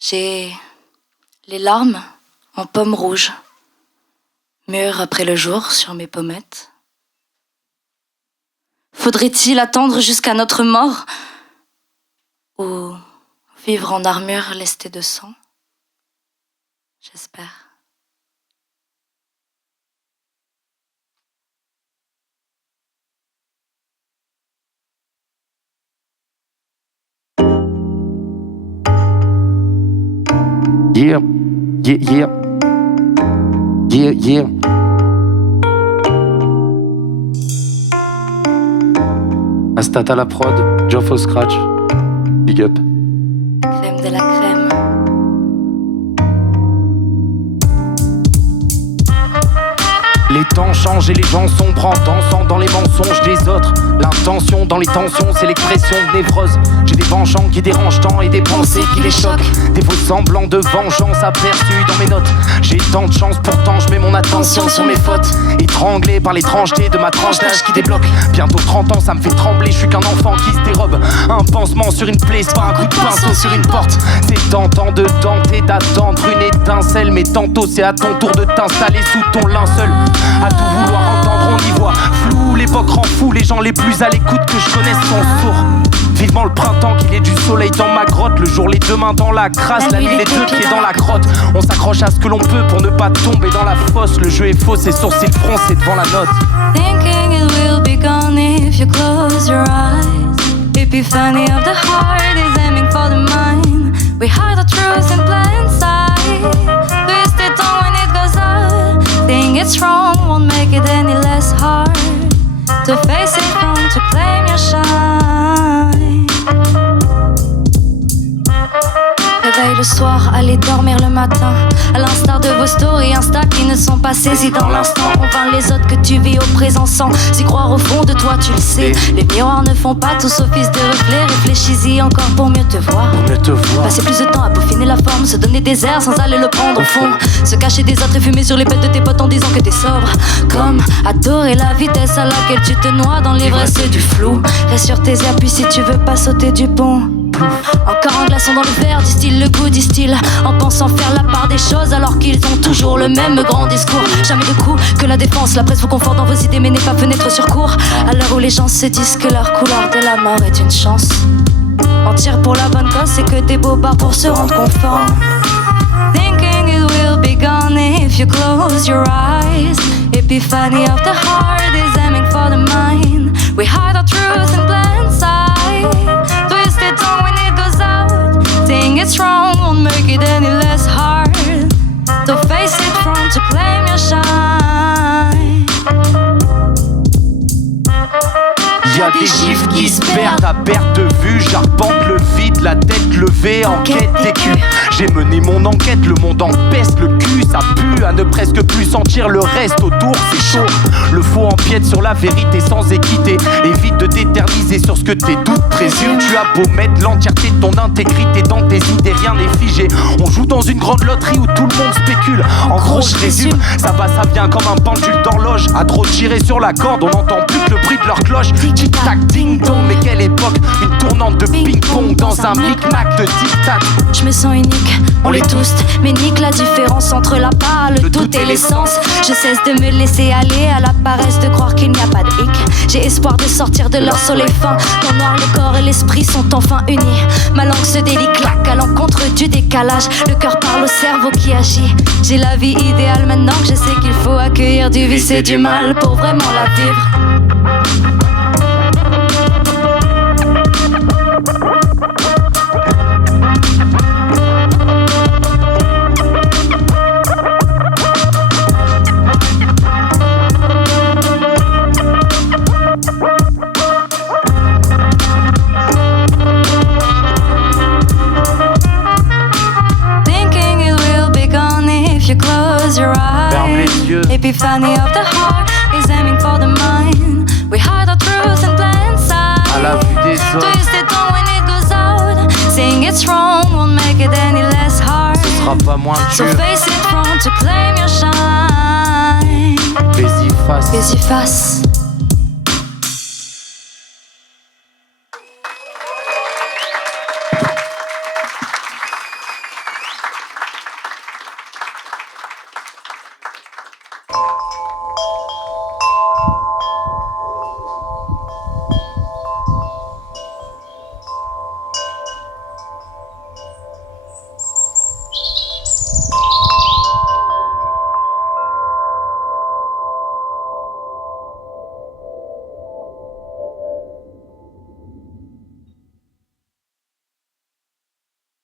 J'ai les larmes en pommes rouges, mûres après le jour sur mes pommettes. Faudrait-il attendre jusqu'à notre mort ou vivre en armure lestée de sang? J'espère. Yeah, yeah, yeah, yeah, yeah. Astata la prod, Geoff au scratch, big up. Crème de la crème. Les temps changent et les gens sombres en dansant dans les mensonges des autres. L'intention dans les tensions, c'est l'expression de névrose. J'ai des penchants qui dérangent tant et des pensées qui les choquent. Des faux semblants de vengeance aperçus dans mes notes. J'ai tant de chance, pourtant je mets mon attention sur mes fautes. Étranglé par l'étrangeté de ma tranche d'âge qui débloque. Bientôt 30 ans, ça me fait trembler, je suis qu'un enfant qui se dérobe. Un pansement sur une plaie, c'est pas un coup de pinceau sur une porte. C'est tentant de tenter d'attendre une étincelle, mais tantôt c'est à ton tour de t'installer sous ton linceul. À tout vouloir entendre, on y voit flou. L'époque rend fou, les gens les plus à l'écoute que je connaisse sont sourds. Vivement le printemps, qu'il y ait du soleil dans ma grotte. Le jour les deux mains dans la crasse, la nuit les deux pieds dans la crotte. On s'accroche à ce que l'on peut pour ne pas tomber dans la fosse. Le jeu est faux, ses sourcils froncés devant la note. Thinking it will be gone if you close your eyes. Epiphany of the heart is aiming for the mind. We hide the truth in plain sight. Twist it on when it goes out. Think it's wrong won't make it any less hard to face it wrong, to claim your shine. Réveille le soir, allez dormir le matin. À l'instar de vos stories Insta qui ne sont pas saisies dans l'instant. Convainc les autres que tu vis au présent sans y croire au fond de toi, tu le sais. Les miroirs ne font pas tous office de reflet. Réfléchis-y encore pour mieux te voir. Passer plus de temps à peaufiner la forme, se donner des airs sans aller le prendre au fond. Se cacher des autres et fumer sur les pètes de tes potes en disant que t'es sobre. Comme adorer la vitesse à laquelle tu te noies dans l'ivresse du flou. Reste sur tes appuis si tu veux pas sauter du pont. Encore un glaçon dans le verre, distille le goût, distille en pensant faire la part des choses alors qu'ils ont toujours le même grand discours. Jamais de coup que la défense, la presse vous conforte dans vos idées mais n'est pas fenêtre sur cour. À l'heure où les gens se disent que leur couleur de la mort est une chance. Mentir pour la bonne cause, c'est que des bobards pour se rendre conforme. Thinking it will be gone if you close your eyes. Epiphany of the heart is aiming for the mind. We hide our truth in plain sight. Twist it on when it goes out. Think it's wrong won't make it any less hard to face it wrong, to claim your shine. Y'a des gifs qui se perdent à perte de vue. J'arpente le vide, la tête levée en quête d'écu. J'ai mené mon enquête, le monde en peste, le cul ça pue. À ne presque plus sentir le reste autour, c'est chaud. Le faux empiète sur la vérité sans équité. Évite de t'éterniser sur ce que tes doutes présument. Tu as beau mettre l'entièreté de ton intégrité dans tes idées, rien n'est figé. On joue dans une grande loterie où tout le monde spécule. En gros je résume, ça va ça vient comme un pendule d'horloge. À trop tirer sur la corde, on n'entend plus que le bruit de leur cloche. Tic-tac, ding-dong, mais quelle époque. Une tournante de ping-pong dans un micmac de tic-tac. Je me sens unique, on l'est tous, mais nique la différence entre la part, le doute et l'essence. Je cesse de me laisser aller à la paresse de croire qu'il n'y a pas de hic. J'ai espoir de sortir de leur soleil fin. Dans noir, le corps et l'esprit sont enfin unis. Ma langue se délie, claque à l'encontre du décalage. Le cœur parle au cerveau qui agit. J'ai la vie idéale maintenant que je sais qu'il faut accueillir du vice et du mal pour vraiment la vivre. Epiphany of the heart is aiming for the mind. We hide our truth in plain sight. À la vue des autres, Twist it on when it goes out. Saying it's wrong won't make it any less hard. ce sera pas moins So dur. face it wrong to claim your shine. Fais-y face. Fais-y face.